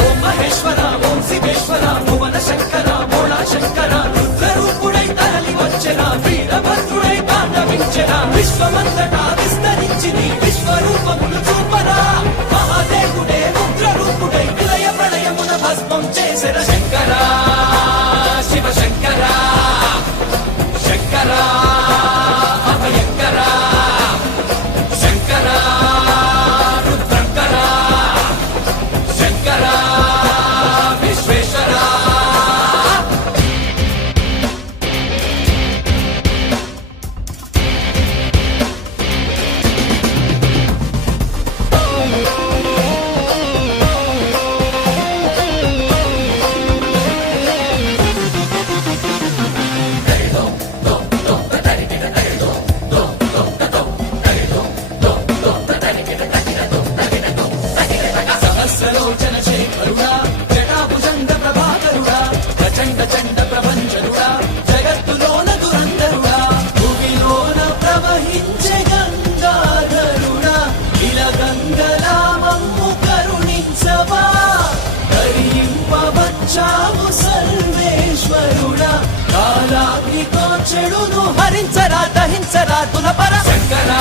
ఓం మహేశ్వర ఓం శివేశ్వర భువన శంకర భోళా శంకర రుద్రరూపుడై తరలి వచ్చెరా వీరభద్రుడై తాండవించెరా విశ్వమంతటా విస్తరించి నీ విశ్వరూపమును చూపరా మహాదేవుడే రుద్రరూపుడై విలయ ప్రళయమున భస్మం చేసెర శంకరా శివ శంకరా శంకరా అభయంకరా శంకరా రుద్రంకరా శంకరా విశ్వేశ్వరా సహస్రలోచన శేఖరుడా జటాభుజంగ ప్రభాకరుడా ప్రచండ చండ ప్రభంజనుడా జగత్తులోన దురంధరుడా భూమిలోన ప్రవహించే గంగాధరుడా ఇలా గంగలామమ్ము కరుణించవా కరింపవచ్చావు సర్వేశ్వరుడా కాలాగ్నితో చెడును హరించరా దహించరా తులపర శంకరా